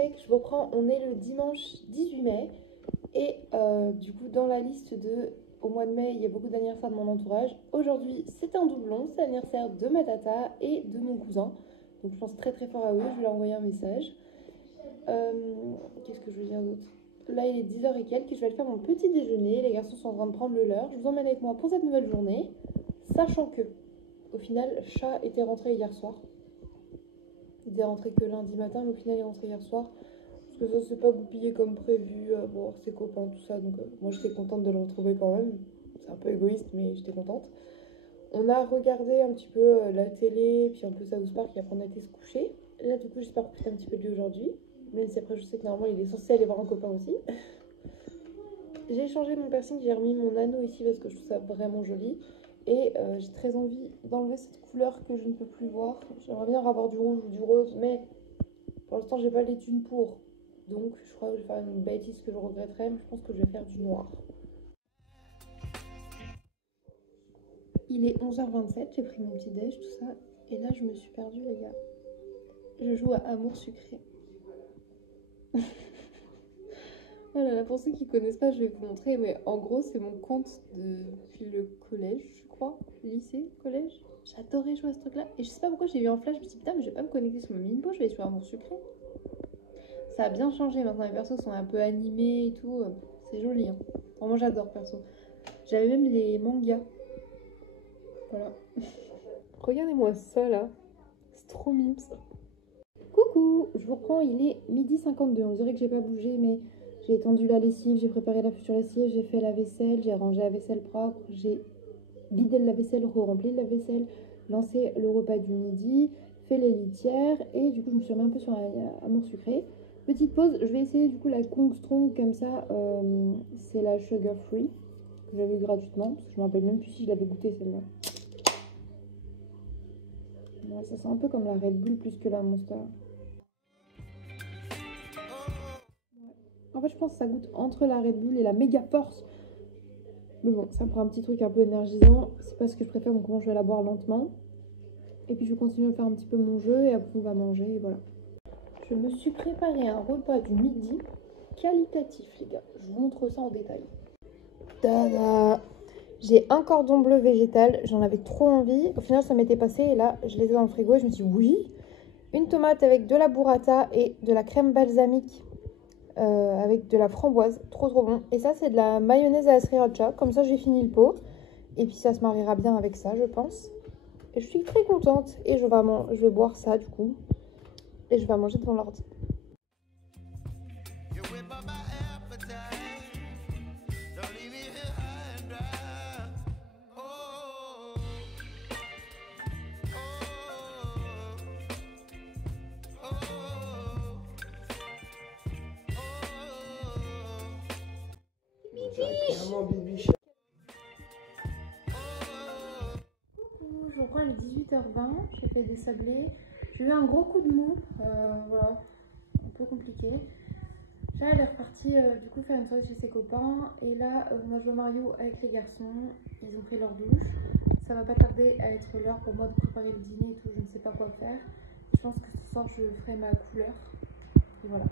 cake, je reprends, on est le dimanche 18 mai et du coup dans la liste au mois de mai il y a beaucoup d'anniversaires de mon entourage. Aujourd'hui c'est un doublon, c'est l'anniversaire de ma tata et de mon cousin, donc je pense très très fort à eux, je vais leur envoyer un message. Qu'est-ce que je veux dire d'autre? Là il est 10h et quelques, je vais aller faire mon petit déjeuner, les garçons sont en train de prendre le leur, je vous emmène avec moi pour cette nouvelle journée, sachant que au final Chat était rentré hier soir. Il était rentré que lundi matin, mais au final il est rentré hier soir. Parce que ça s'est pas goupillé comme prévu, voir ses copains, tout ça. Donc moi j'étais contente de le retrouver quand même. C'est un peu égoïste, mais j'étais contente. On a regardé un petit peu la télé, puis un peu South Park, et après on a été se coucher. Là du coup j'espère profiter un petit peu de lui aujourd'hui. Même si après je sais que normalement il est censé aller voir un copain aussi. J'ai changé mon piercing, j'ai remis mon anneau ici parce que je trouve ça vraiment joli. Et j'ai très envie d'enlever cette couleur que je ne peux plus voir. J'aimerais bien avoir du rouge ou du rose, mais pour l'instant j'ai pas les thunes pour. Donc je crois que je vais faire une bêtise que je regretterai, mais je pense que je vais faire du noir. Il est 11h27, j'ai pris mon petit déj, tout ça. Et là je me suis perdue les gars. Je joue à Amour Sucré. Oh là là, pour ceux qui connaissent pas, je vais vous montrer, mais en gros c'est mon compte depuis le collège, je crois, lycée, collège. J'adorais jouer à ce truc là, et je sais pas pourquoi j'ai vu en flash, je me suis dit putain mais je vais pas me connecter sur mon Minbo, je vais sur Amour Sucré. Ça a bien changé, maintenant les persos sont un peu animés et tout, c'est joli hein. Vraiment j'adore perso. J'avais même les mangas. Voilà. Regardez-moi ça là, c'est trop mimes. Coucou, je vous reprends, il est 12h52, on dirait que j'ai pas bougé mais... J'ai étendu la lessive, j'ai préparé la future lessive, j'ai fait la vaisselle, j'ai rangé la vaisselle propre, j'ai vidé le lave-vaisselle, re-rempli le lave-vaisselle, lancé le repas du midi, fait les litières et du coup je me suis remis un peu sur Amour Sucré. Petite pause, je vais essayer du coup la Kong Strong comme ça, c'est la Sugar Free que j'avais eu gratuitement parce que je me rappelle même plus si je l'avais goûté celle-là. Ouais, ça sent un peu comme la Red Bull plus que la Monster. En fait, je pense que ça goûte entre la Red Bull et la Mega Force. Mais bon, ça me prend un petit truc un peu énergisant. C'est pas ce que je préfère, donc moi je vais la boire lentement. Et puis je vais continuer à faire un petit peu mon jeu et après on va manger et voilà. Je me suis préparé un repas du midi qualitatif, les gars. Je vous montre ça en détail. Tada! J'ai un cordon bleu végétal, j'en avais trop envie. Au final, ça m'était passé et là, je les ai dans le frigo et je me suis dit oui. Une tomate avec de la burrata et de la crème balsamique. Avec de la framboise, trop bon. Et ça c'est de la mayonnaise à la sriracha, comme ça j'ai fini le pot. Et puis ça se mariera bien avec ça je pense. Et je suis très contente et je vais boire ça du coup. Et je vais manger devant l'ordi. Coucou, je reprends, il est 18h20, j'ai fait des sablés. J'ai eu un gros coup de mou, voilà, un peu compliqué. Là elle est repartie du coup faire une soirée chez ses copains. Et là on a joué Mario avec les garçons, ils ont pris leur douche. Ça va pas tarder à être l'heure pour moi de préparer le dîner et tout, je ne sais pas quoi faire. Je pense que ce soir je ferai ma couleur. Et voilà.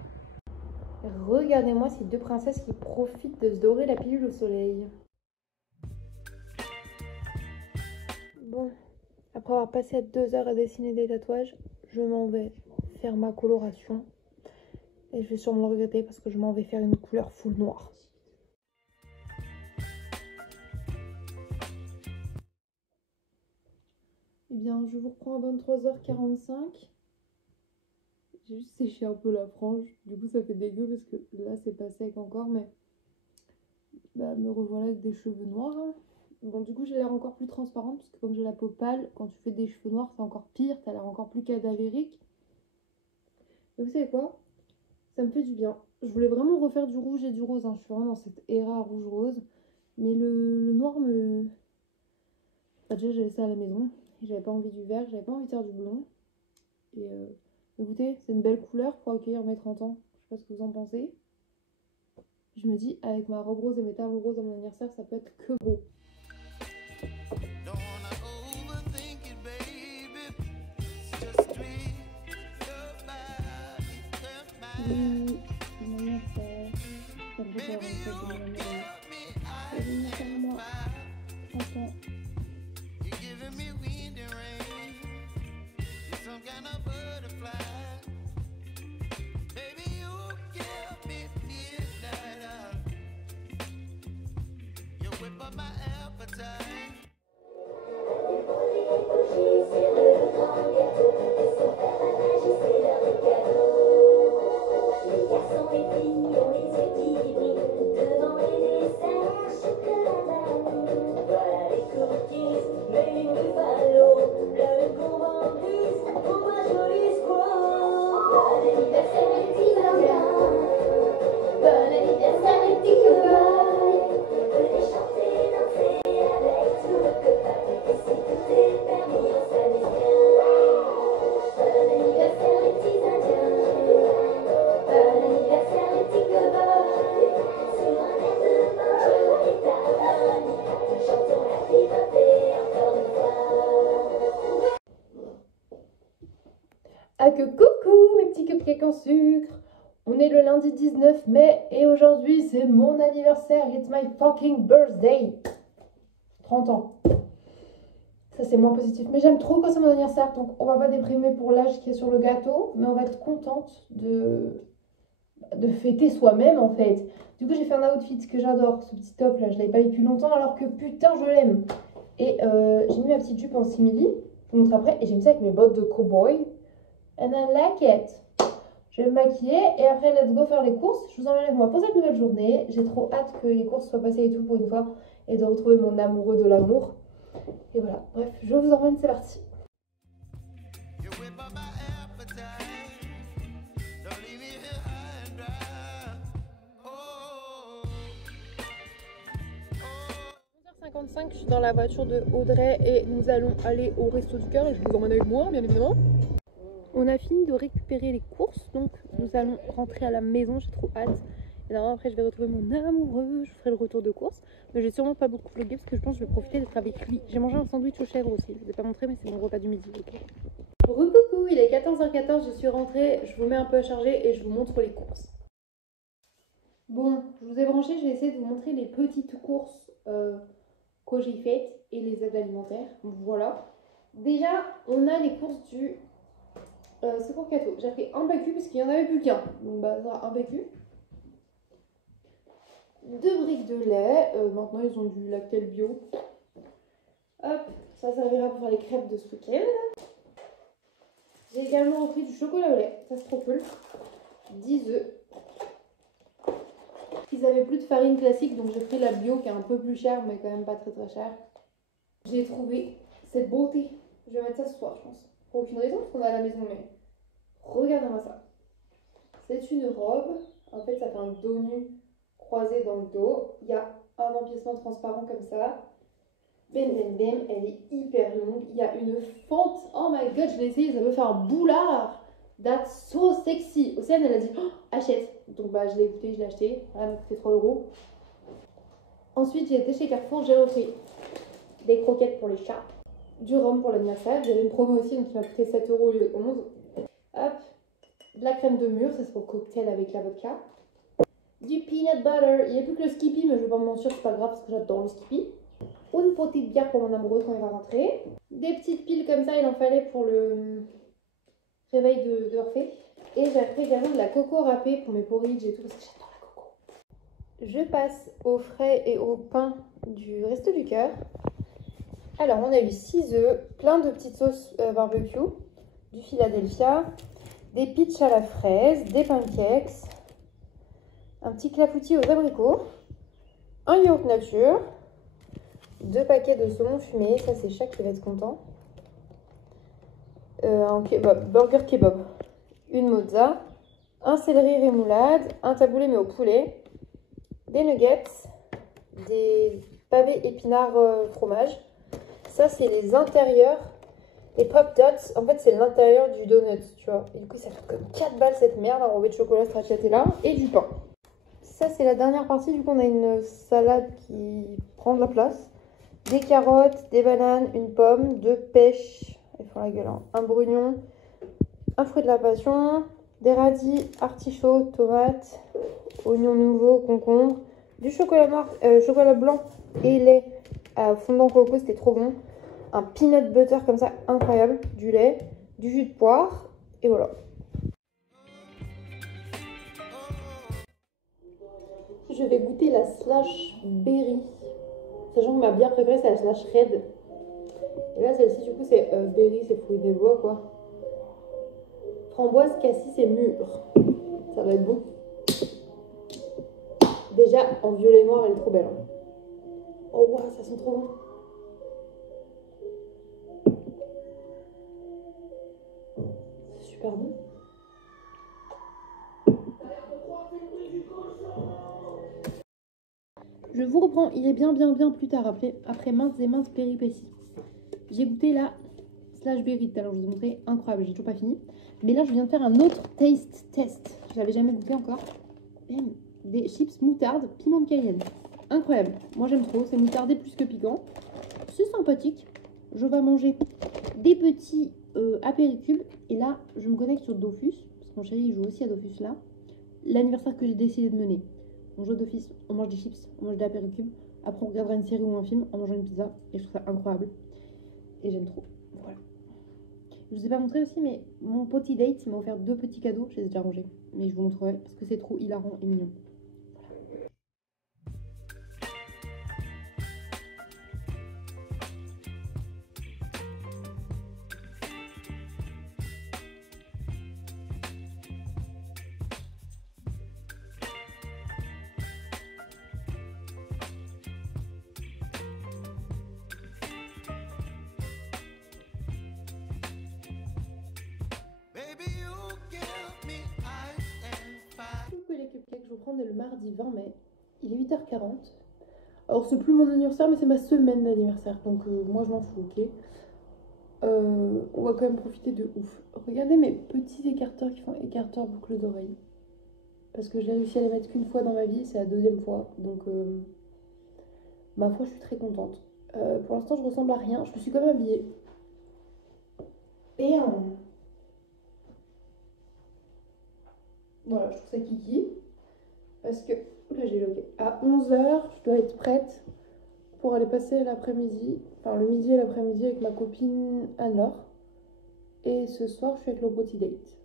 Regardez-moi ces deux princesses qui profitent de se dorer la pilule au soleil. Bon, après avoir passé 2 heures à dessiner des tatouages, je m'en vais faire ma coloration. Et je vais sûrement le regretter parce que je m'en vais faire une couleur full noire. Eh bien, je vous reprends à 23h45. J'ai juste séché un peu la frange. Du coup, ça fait dégueu parce que là, c'est pas sec encore. Mais bah, me revoilà avec des cheveux noirs. Hein. Bon, du coup, j'ai l'air encore plus transparente parce que comme j'ai la peau pâle, quand tu fais des cheveux noirs, c'est encore pire. T'as l'air encore plus cadavérique. Et vous savez quoi? Ça me fait du bien. Je voulais vraiment refaire du rouge et du rose. Hein. Je suis vraiment dans cette era rouge-rose. Mais le noir me... Bah, déjà, j'avais ça à la maison. J'avais pas envie du vert. J'avais pas envie de faire du blond. Et écoutez, c'est une belle couleur pour accueillir mes 30 ans. Je sais pas ce que vous en pensez. Je me dis, avec ma robe rose et mes tables roses à mon anniversaire, ça peut être que beau. mon anniversaire. Ça me fait peur, en fait, de mon anniversaire. Je vais venir faire moi. Attends. Ah que coucou mes petits cupcakes en sucre. On est le lundi 19 mai et aujourd'hui c'est mon anniversaire. It's my fucking birthday. 30 ans. Ça c'est moins positif. Mais j'aime trop quand c'est mon anniversaire. Donc on va pas déprimer pour l'âge qui est sur le gâteau. Mais on va être contente de fêter soi-même en fait. Du coup j'ai fait un outfit que j'adore. Ce petit top là, je l'avais pas eu depuis longtemps alors que putain je l'aime. Et j'ai mis ma petite jupe en simili. Je vous montre après. Et j'ai mis ça avec mes bottes de cowboy. And I like it. Je vais me maquiller et après let's go faire les courses. Je vous emmène avec moi pour cette nouvelle journée. J'ai trop hâte que les courses soient passées et tout pour une fois. Et de retrouver mon amoureux de l'amour. Et voilà, bref, je vous emmène, c'est parti. Je suis dans la voiture de Audrey et nous allons aller au Resto du Cœur et je vous emmène avec moi bien évidemment. On a fini de récupérer les courses donc nous allons rentrer à la maison, j'ai trop hâte. Et là après je vais retrouver mon amoureux, je ferai le retour de course. Mais je vais sûrement pas beaucoup vlogger parce que je pense que je vais profiter d'être avec lui. J'ai mangé un sandwich aux chèvres aussi, je vous ai pas montré mais c'est mon repas du midi. Okay. Recoucou, il est 14h14, je suis rentrée, je vous mets un peu à charger et je vous montre les courses. Bon, je vous ai branché, je vais essayer de vous montrer les petites courses que j'ai faites et les aides alimentaires. Voilà. Déjà, on a les courses du Secours Cato. J'ai pris un PQ parce qu'il n'y en avait plus qu'un. Donc bah ça, un PQ. 2 briques de lait. Maintenant ils ont du Lactel bio. Hop, ça servira pour faire les crêpes de ce week-end. J'ai également repris du chocolat au lait. Ça c'est trop cool. 10 œufs. Ils avaient plus de farine classique donc j'ai pris la bio qui est un peu plus chère mais quand même pas très très chère. J'ai trouvé cette beauté. Je vais mettre ça ce soir je pense. Pour aucune raison parce qu'on est à la maison mais regardez-moi ça. C'est une robe. En fait ça fait un dos nu croisé dans le dos. Il y a un empiècement transparent comme ça. Bam bam bam. Elle est hyper longue. Il y a une fente. Oh my god je l'ai essayé. Ça peut faire un boulard. That's so sexy. Océane elle a dit oh, achète. Donc bah je l'ai écouté, je l'ai acheté. Elle m'a coûté 3 €. Ensuite j'ai été chez Carrefour. J'ai repris des croquettes pour les chats. Du rhum pour l'anniversaire. J'avais une promo aussi donc il m'a coûté 7 € au lieu de 11. Hop. De la crème de mûre. Ça c'est pour le cocktail avec la vodka. Du peanut butter. Il n'y a plus que le Skippy mais je vais pas me mentir c'est pas grave parce que j'adore le Skippy. Une petite bière pour mon amoureux quand il va rentrer. Des petites piles comme ça il en fallait pour le réveil de Orphée. Et j'ai pris également de la coco râpée pour mes porridge et tout parce que j'adore la coco. Je passe au frais et au pain du Resto du Cœur. Alors on a eu 6 œufs, plein de petites sauces barbecue, du Philadelphia, des peach à la fraise, des pancakes, un petit clafoutis aux abricots, un yaourt nature, 2 paquets de saumon fumé, ça c'est Chat qui va être content, un kebab, burger kebab, une mozza, un céleri rémoulade, un taboulé mais au poulet, des nuggets, des pavés épinards fromage. Ça c'est les intérieurs, les pop dots, en fait c'est l'intérieur du donut, tu vois. Et du coup ça coûte comme 4 balles cette merde, enrobée de chocolat stracciatella et du pain. Ça c'est la dernière partie, du coup on a une salade qui prend de la place. Des carottes, des bananes, une pomme, 2 pêches, ils font la gueule, hein. Un brugnon, un fruit de la passion, des radis, artichauts, tomates, oignons nouveaux, concombre, du chocolat noir, chocolat blanc et lait fondant coco, c'était trop bon. Un peanut butter comme ça, incroyable, du lait, du jus de poire, et voilà. Je vais goûter la slash berry. Sachant que ma bière préférée c'est la slash red. Et là celle-ci du coup c'est berry, c'est fruits des bois quoi. Framboise, cassis et mûre. Ça va être bon. Déjà en violet noir elle est trop belle. Hein. Oh waouh, ça sent trop bon. C'est super bon. Je vous reprends, il est bien plus tard après maintes et maintes péripéties. J'ai goûté la slash berry tout à l'heure, je vous ai montré, incroyable, j'ai toujours pas fini. Mais là je viens de faire un autre taste test, je l'avais jamais goûté encore. Des chips moutarde, piment de Cayenne. Incroyable, moi j'aime trop, c'est moutardé plus que piquant. C'est sympathique. Je vais manger des petits apéricubes. Et là, je me connecte sur Dofus, parce que mon chéri il joue aussi à Dofus là. L'anniversaire que j'ai décidé de mener. On joue d'office, on mange des chips, on mange des apéricubes. Après, on regardera une série ou un film en mangeant une pizza. Et je trouve ça incroyable. Et j'aime trop. Voilà. Je vous ai pas montré aussi, mais mon potty date m'a offert 2 petits cadeaux. Je les ai déjà rangés. Mais je vous montrerai parce que c'est trop hilarant et mignon. Les cupcakes, je vous prends le mardi 20 mai. Il est 8h40. Alors c'est plus mon anniversaire mais c'est ma semaine d'anniversaire donc moi je m'en fous, ok. On va quand même profiter de ouf. Regardez mes petits écarteurs qui font écarteurs boucle d'oreille. Parce que j'ai réussi à les mettre qu'une fois dans ma vie, c'est la 2e fois. Donc ma foi je suis très contente. Pour l'instant je ressemble à rien, je me suis quand même habillée. Et voilà, je trouve ça kiki. Parce que là j'ai loqué. À 11h je dois être prête pour aller passer l'après-midi, enfin le midi et l'après-midi avec ma copine Anne-Laure. Et ce soir, je suis avec le potty date.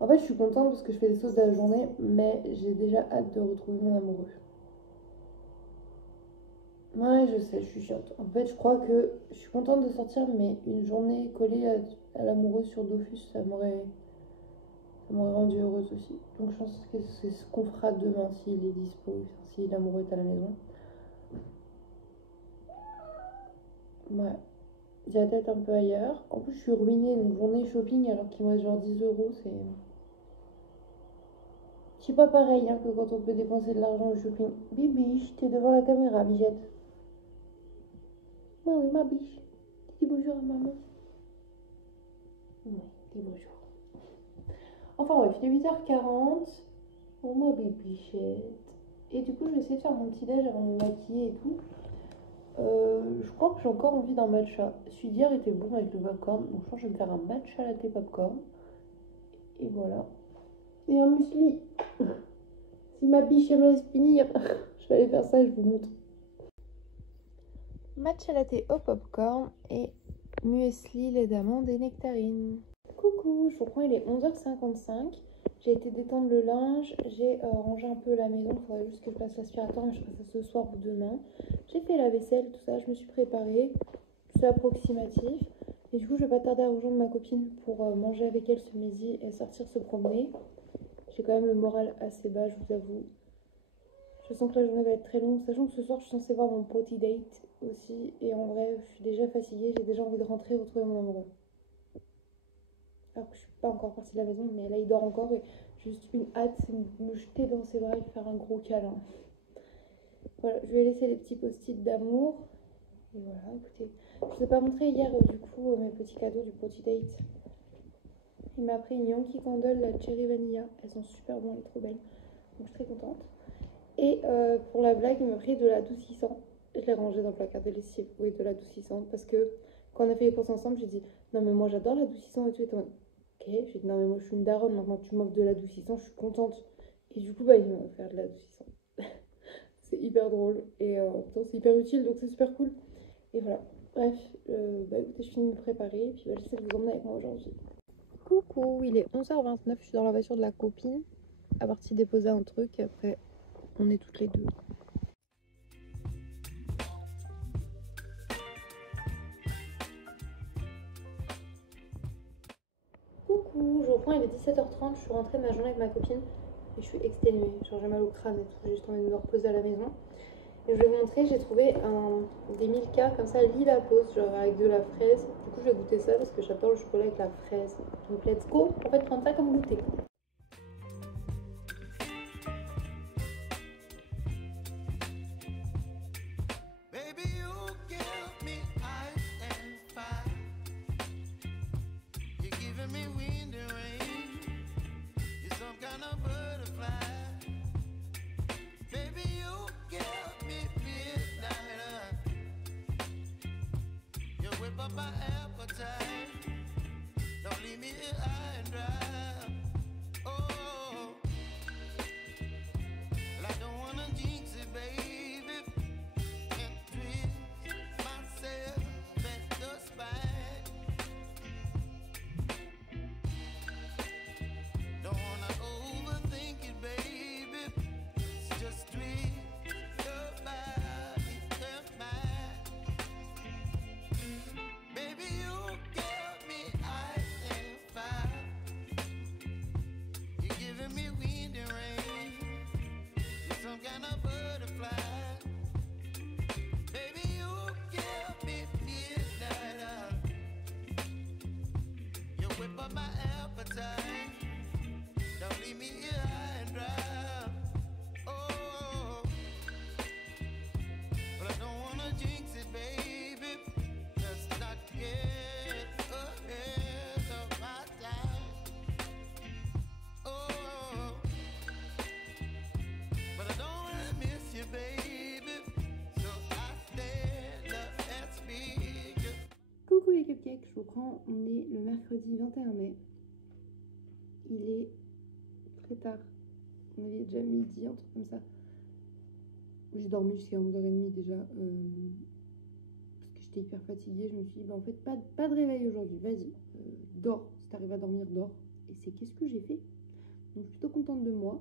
En fait, je suis contente parce que je fais des sauces de la journée, mais j'ai déjà hâte de retrouver mon amoureux. Ouais, je sais, je suis chiante. En fait, je crois que je suis contente de sortir, mais une journée collée à l'amoureux sur Dofus, ça m'aurait rendue heureuse aussi. Donc je pense que c'est ce qu'on fera demain s'il est dispo, si l'amoureux est à la maison. Ouais. J'ai la tête un peu ailleurs. En plus, je suis ruinée, donc journée shopping alors qu'il me reste genre 10 euros, c'est pas pareil hein, que quand on peut dépenser de l'argent au shopping. Bibiche, t'es devant la caméra, Bichette. Oui, ma biche. Dis bonjour à maman. Oui, dis bonjour. Enfin bref, il est 8h40. Oh ma bibichette. Et du coup, je vais essayer de faire mon petit déj avant de me maquiller et tout. Je crois que j'ai encore envie d'un matcha. Celui d'hier était bon avec le popcorn, donc je pense que je vais me faire un matcha latte popcorn. Et voilà. Et un muesli. Si ma biche me laisse finir, je vais aller faire ça et je vous montre. Matcha latte au popcorn et muesli, lait d'amande et nectarine. Coucou, je vous reprends, il est 11h55. J'ai été détendre le linge, j'ai rangé un peu la maison. Il faudrait juste que je passe l'aspirateur, mais je ferai ça ce soir ou demain. J'ai fait la vaisselle, tout ça, je me suis préparée. C'est approximatif. Et du coup, je vais pas tarder à rejoindre ma copine pour manger avec elle ce midi et sortir se promener. J'ai quand même le moral assez bas, je vous avoue. Je sens que la journée va être très longue, sachant que ce soir, je suis censée voir mon potty date aussi. Et en vrai, je suis déjà fatiguée, j'ai déjà envie de rentrer et retrouver mon amoureux. Alors que je suis pas encore partie de la maison, mais là, il dort encore et juste une hâte, c'est de me jeter dans ses bras et de faire un gros câlin. Voilà, je vais laisser les petits post-it d'amour. Et voilà, écoutez, je vous ai pas montré hier, du coup, mes petits cadeaux du potty date. Il m'a pris une Yankee Candle, la Cherry Vanilla. Elles sont super bonnes, elles sont trop belles. Donc, je suis très contente. Et pour la blague, il m'a pris de l'adoucissant. Je l'ai rangé dans le placard de lessive. Oui, de l'adoucissant. Parce que quand on a fait les courses ensemble, j'ai dit non, mais moi j'adore l'adoucissant et tout. Et J'ai dit non mais moi je suis une daronne, maintenant tu m'offres de l'adoucissant, je suis contente. Et du coup bah il m'a offert de l'adoucissant. C'est hyper drôle et pourtant c'est hyper utile donc c'est super cool. Et voilà, bref, bah écoutez je finis de me préparer et puis bah, j'essaie de vous emmener avec moi aujourd'hui. Coucou, il est 11h29, je suis dans la voiture de la copine, à partir déposer un truc et après on est toutes les deux. Coucou, je reprends, il est 17h30, je suis rentrée de ma journée avec ma copine et je suis exténuée, genre j'ai mal au crâne et tout, j'ai juste envie de me reposer à la maison. Et je vais vous montrer, j'ai trouvé des Milka comme ça, lit la pause, genre avec de la fraise. Du coup je vais goûter ça parce que j'adore le chocolat avec la fraise. Donc let's go, en fait prendre ça comme goûter. Coucou les cupcakes, je vous prends, on est le mercredi 21 mai. Il est très tard, on est déjà midi, un truc comme ça. J'ai dormi jusqu'à 11h30 déjà, parce que j'étais hyper fatiguée. Je me suis dit, bah en fait, pas de réveil aujourd'hui, vas-y, dors, si t'arrives à dormir, dors. Et c'est qu'est-ce que j'ai fait? Donc je suis plutôt contente de moi.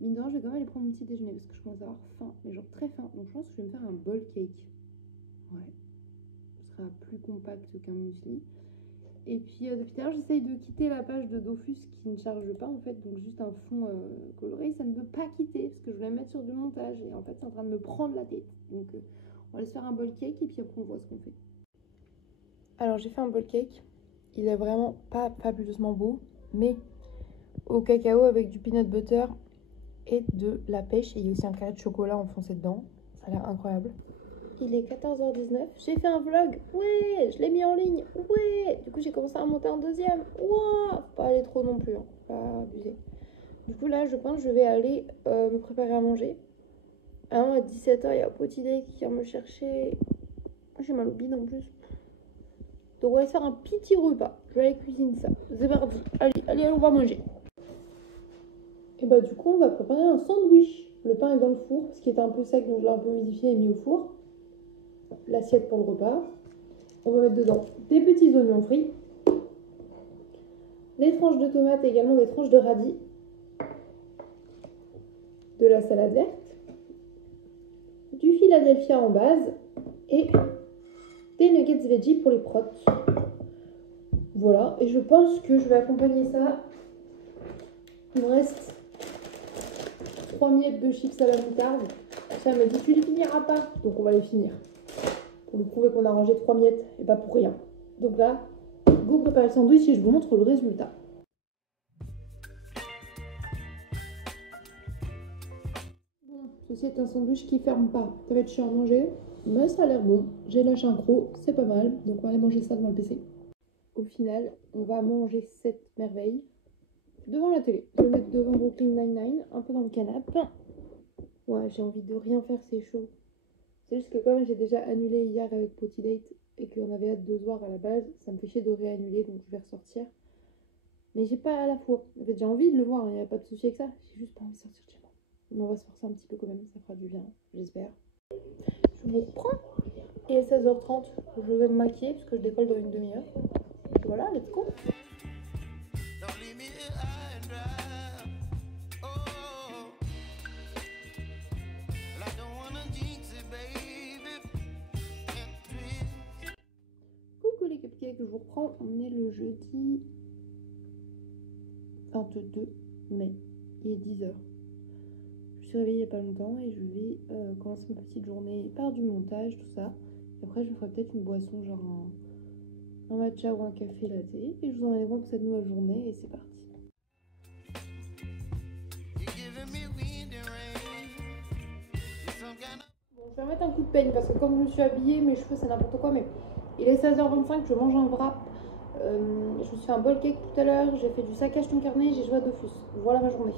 Mine de rien, je vais quand même aller prendre mon petit déjeuner parce que je commence à avoir faim, mais genre très faim. Donc je pense que je vais me faire un bowl cake. Ouais, ce sera plus compact qu'un muesli. Et puis depuis tout à l'heure, j'essaye de quitter la page de Dofus qui ne charge pas en fait, donc juste un fond coloré, ça ne veut pas quitter parce que je voulais mettre sur du montage et en fait c'est en train de me prendre la tête. Donc on va se faire un bowl cake et puis après on voit ce qu'on fait. Alors j'ai fait un bowl cake, il est vraiment pas fabuleusement beau, mais au cacao avec du peanut butter et de la pêche et il y a aussi un carré de chocolat enfoncé dedans, ça a l'air incroyable. Il est 14h19, j'ai fait un vlog, ouais, je l'ai mis en ligne, ouais, du coup j'ai commencé à monter un deuxième, ouais, faut pas aller trop non plus, hein, faut pas abuser. Du coup là je pense que je vais aller me préparer à manger. À 17h il y a Potidé qui vient me chercher, j'ai mal au bide en plus. Donc on va aller faire un petit repas, je vais aller cuisiner ça, c'est parti, allez on va manger. Et bah du coup on va préparer un sandwich, le pain est dans le four, parce qu'il était un peu sec donc je l'ai un peu modifié et mis au four. L'assiette pour le repas. On va mettre dedans des petits oignons frits, des tranches de tomates et également des tranches de radis, de la salade verte, du Philadelphia en base et des nuggets veggie pour les protes. Voilà, et je pense que je vais accompagner ça. Il me reste 3 miettes de chips à la moutarde. Ça m'a dit tu les finiras pas, donc on va les finir. Pour lui prouver qu'on a rangé 3 miettes et pas pour rien. Donc là, go préparer le sandwich et je vous montre le résultat. Bon, ceci est un sandwich qui ferme pas. Ça va être chiant à manger, mais ça a l'air bon. J'ai lâché un croc, c'est pas mal. Donc on va aller manger ça devant le PC. Au final, on va manger cette merveille devant la télé. Je vais mettre devant Brooklyn Nine-Nine, un peu dans le canapé. Ouais, j'ai envie de rien faire, c'est chaud. C'est juste que comme j'ai déjà annulé hier avec Potty Date et qu'on avait hâte de se voir à la base, ça me fait chier de réannuler, donc je vais ressortir. Mais j'ai pas à la fois. En fait, j'ai envie de le voir, il n'y a pas de souci avec ça. J'ai juste pas envie de sortir de chez moi. Mais on va se forcer un petit peu quand même, ça fera du bien, j'espère. Je vous reprends. Et à 16h30, je vais me maquiller parce que je décolle dans une demi-heure. Voilà, let's go. Coucou les cupcakes, je vous reprends. On est le jeudi 22 mai. Il est 10h. Je suis réveillée il n'y a pas longtemps et je vais commencer ma petite journée par du montage, tout ça. Et après, je me ferai peut-être une boisson, genre un matcha ou un café latte. Et je vous emmène pour cette nouvelle journée et c'est parti. Bon, je vais remettre un coup de peigne parce que comme je me suis habillée, mes cheveux c'est n'importe quoi. Mais il est 16h25, je mange un wrap. Je me suis fait un bol cake tout à l'heure, j'ai fait du saccage ton carnet, j'ai joué à Dofus. Voilà ma journée.